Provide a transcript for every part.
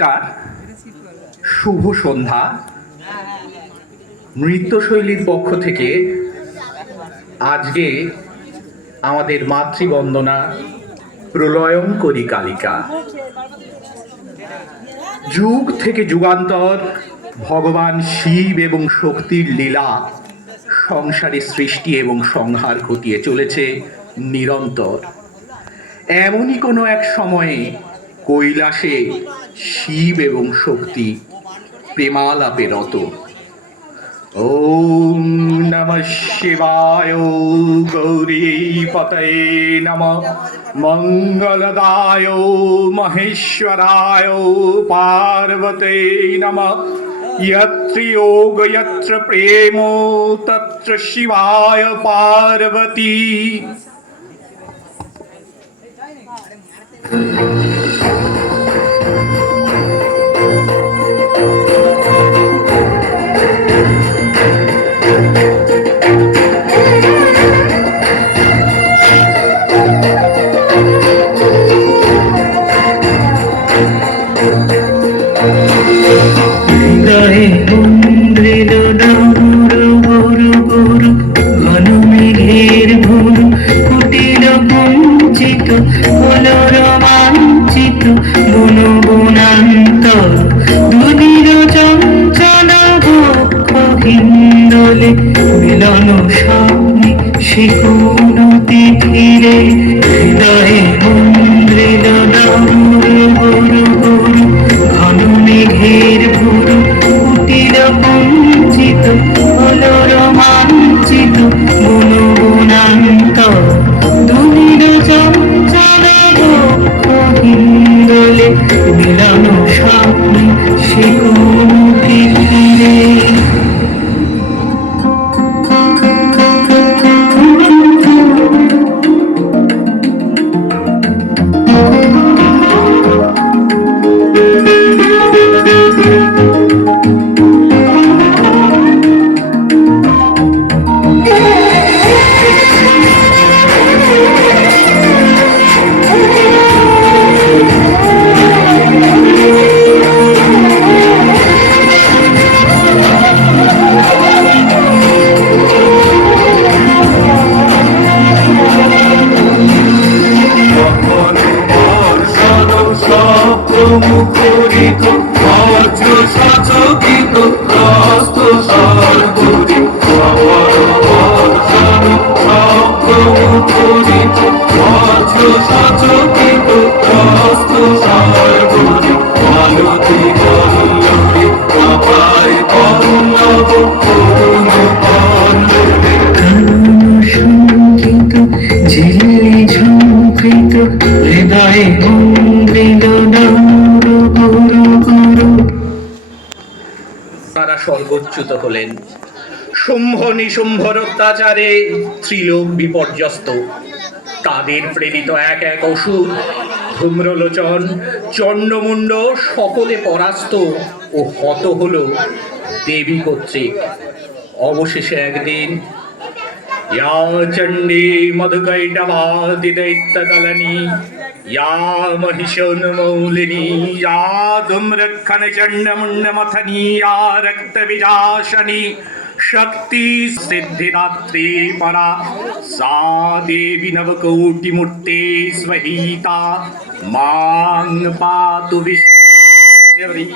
নমস্কার, শুভ সন্ধ্যা। নৃত্যশৈলীর পক্ষ থেকে আজকে আমাদের মাতৃবন্দনা প্রলয়ঙ্করী কালিকা। যুগ থেকে যুগান্তর ভগবান শিব এবং শক্তির লীলা সংসারে সৃষ্টি এবং সংহার ঘটিয়ে চলেছে নিরন্তর। এমনই কোনো এক সময়ে কৈলাসে শিব এবং শক্তি প্রেমালাপে রত। ওম নমঃ শিবায় গৌরী পতয়ে নমঃ মঙ্গলদায় মহেশ্বরায় পার্বতে নমঃ। यत्र योग यत्र प्रेम तत्र शिवाय पार्वती। মিলন সামনে সে কোনতি ফিরে হৃদয়ে মন্দ্রিল ডামর গরু গরু ঘন মেঘের ভুরু কুটির বঞ্চিত হল রোমাঞ্চিত বনবনান্তর দুনির চঞ্চল বক্ষ হিন্দোলে মিলন সামনে সে কোনতি ফিরে। মুখরিত বজ্র সচকিত হস্ত সর্বরি সবর বর্ষণ শব্দ মুখরিত বজ্র সচকিত হস্ত সর্বরি মালতী বল্লভী পাপায় পল্লব করুণ পল্লবে কারণ সংগীত ঝিল্লি ঝঙ্কৃত হৃদয়ে মন্দ্রিল তারা সর্বোচ্যুত হলেন। শুম্ভ নিশুম্ভর অত্যাচারে ত্রিলোক বিপর্যস্ত। তাদের প্রেরিত এক এক অসুর ধূম্রলোচন চণ্ডমুণ্ড সকলে পরাস্ত ও হত হল দেবী কর্তৃক। অবশেষে একদিন या चण्डी मधुकैटवादिदैत्यदलनी या महिषोन्मौलिनी या धूम्रखनचण्डमुण्डमथनी या रक्तविजाशनी शक्ति सिद्धिदात्री परा सा देवी नवकोटिमूर्ते स्वहीता मां पातु विश्वरी।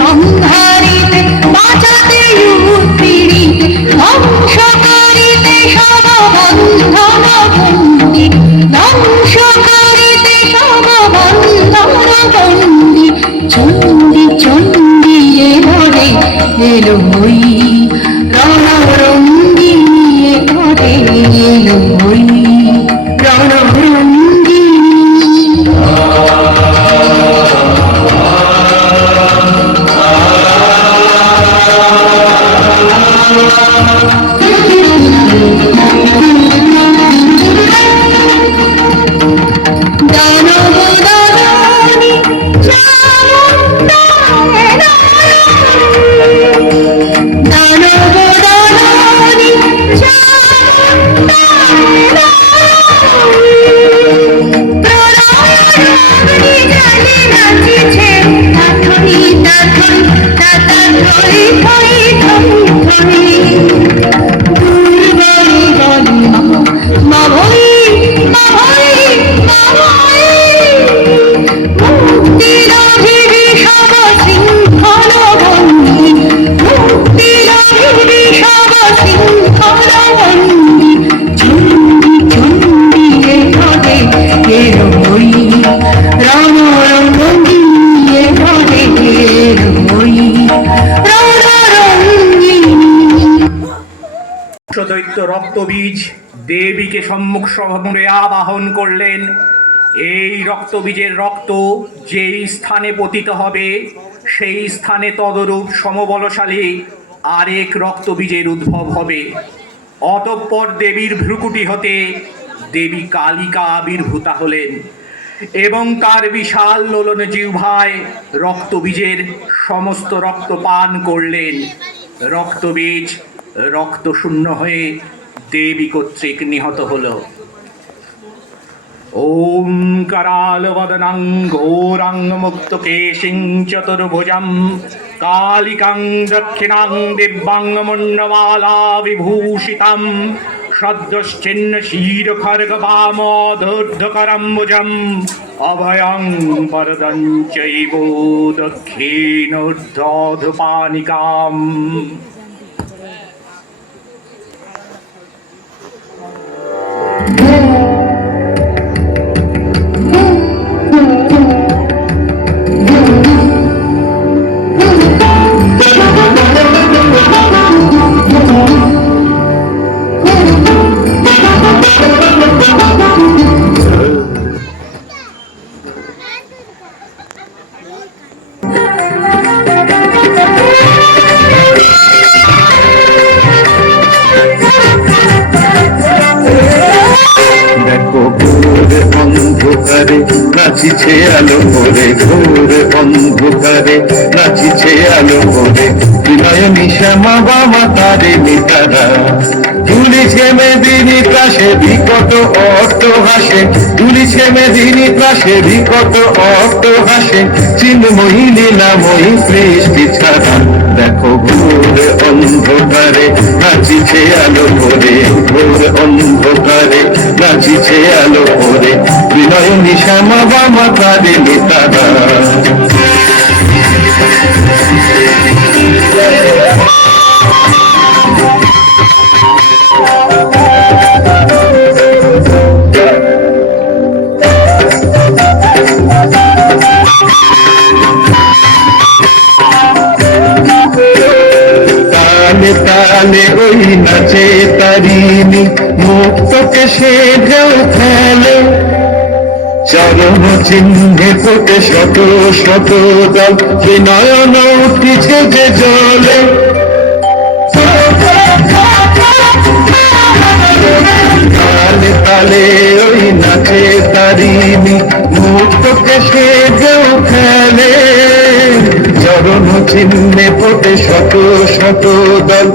সংহারিতে বাঁচাতে উৎপীড়িতে ধ্বংস ধ্বংস করিতে সমবন্দর বন্দি চন্ডী চন্ডী এলোরে এলো ওই রণরঙ্গিনী এলোরে এলো ওই রণরঙ্গিনী। দানব দানবী চামুণ্ডায় দানব দানবী প্রলয়াগ্নি জালে নাচিছে তাথই তাথই তাথই থই থই থই দুর্বল বলি মা ভই মা ভই মা ভই মুক্তিলাভী বিষম শৃঙ্খল বন্দী মুক্তিলাভী বিষম শৃঙ্খল বন্দী চন্ডী চন্ডী এলোরে এলো ওই রণরঙ্গিনী এলোরে এলো ওই রণরঙ্গিনী। দৈত্য রক্তবীজ দেবীকে সম্মুখ সমরে আবাহন করলেন। এই রক্তবীজের রক্ত যেই স্থানে পতিত হবে সেই স্থানে তদরূপ সমবলশালী আরেক রক্তবীজের উদ্ভব হবে। অতঃপর দেবীর ভ্রুকুটি হতে দেবী কালিকা আবির্ভূতা হলেন এবং তার বিশাল লোলন জিহ্বায় রক্তবীজের সমস্ত রক্ত পান করলেন। রক্তবীজ রক্তশূন্য হয়ে দেবী কর্তৃক নিহত হল। ওম करालवदनं घोरं मुक्तकेशिं चतुर्भुजं कालिकां दक्षिणां दिव्यां मुण्डमाला विभूषितं सद्यश्चिन्न शीर्खड्गवामोद्धकरम्बुजम् अभयं वरदं चैव दक्षिणोर्ध्वपानिकाम्। অন্ধকারে নাচিছে আলো ভরে ঘোর অন্ধকারে নাচিছে আলো ভরে বিনয় শ্যামা বাবা তারে নিতারা তুলিছে মেদিনী ত্রাসে বিকট অট্ট হাসে তুলিছে মেদিনী ত্রাসে বিকট অট্ট হাসে চিন্ময়ী লীলাময়ী সৃষ্টি ছাড়া দেখো ঘোর অন্ধকারে নাচিছে আলো ভরে ঘোর অন্ধকারে নাচিছে আলো ভরে বিনয় শ্যামা বাবা তারে নিতারা। তালে তালে ওই নাচে তারিণী মুক্তকে সে ঢেউ খেলে চরণ চিহ্নে ফোটে শত শত দল নয়ন উঠিছে যে জলে তালে তালে ওই নাচে তারিণী মুক্তকে সে ঢেউ খেলে চরণ চিহ্নে ফোটে শত শত দল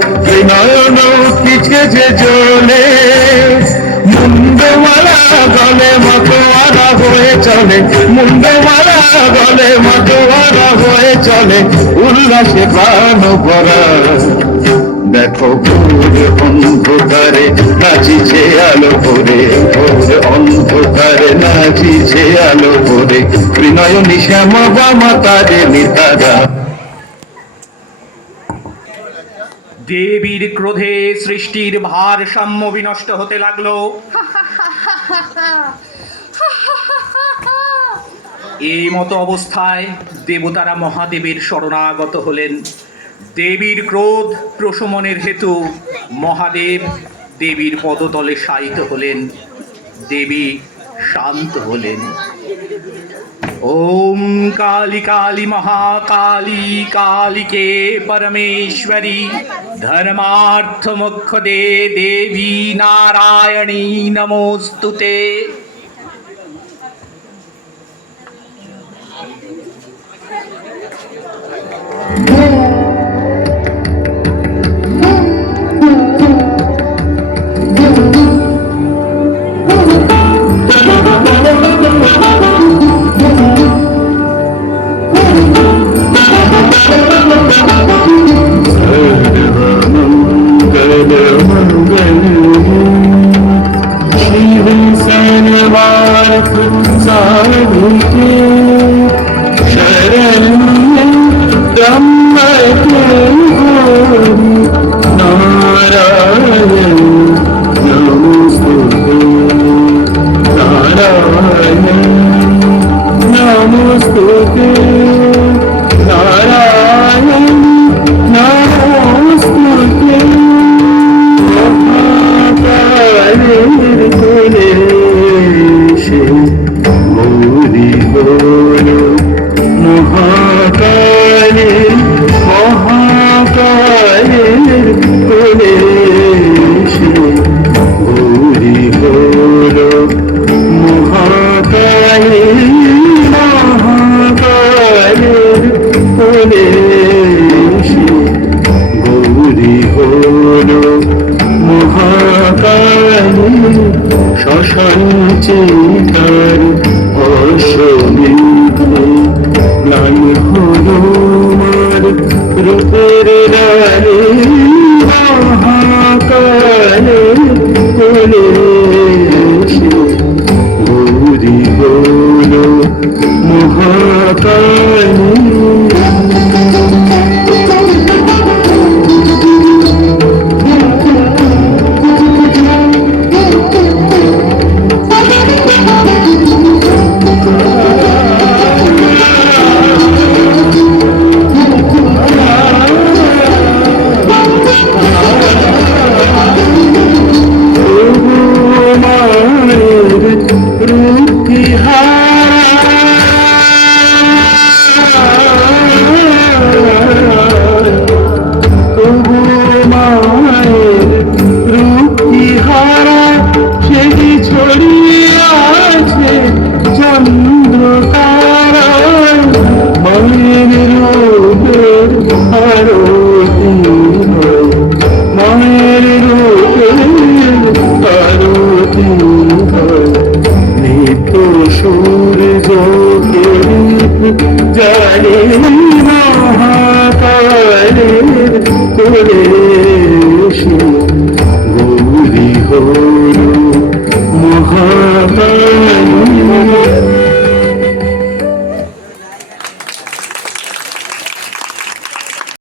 নয়ন উঠিছে যে জলে মুন্ডমালা গলে মতোয়ারা হয়ে চলে মুন্ডমালা গলে মতোয়ারা হয়ে চলে উল্লাসে প্রাণ ভরা দেখো ঘোর অন্ধকারে নাচিছে আলো ভরে ঘোর অন্ধকারে নাচিছে আলো ভরে ত্রিনয়নী শ্যামা বামা তারে নিতারা। দেবীর ক্রোধে সৃষ্টির ভারসাম্য বিনষ্ট হতে লাগলো। এই মতো অবস্থায় দেবতারা মহাদেবের শরণাগত হলেন। দেবীর ক্রোধ প্রশমনের হেতু মহাদেব দেবীর পদতলে শায়িত হলেন। দেবী শান্ত হলেন। ওম কালী কালী মহাকালী কালিকে পরমেশ্বরী ধর্মার্থ মোক্ষদে দেবী নারায়ণী নমোস্তুতে। গৌরী হল মহাকাল।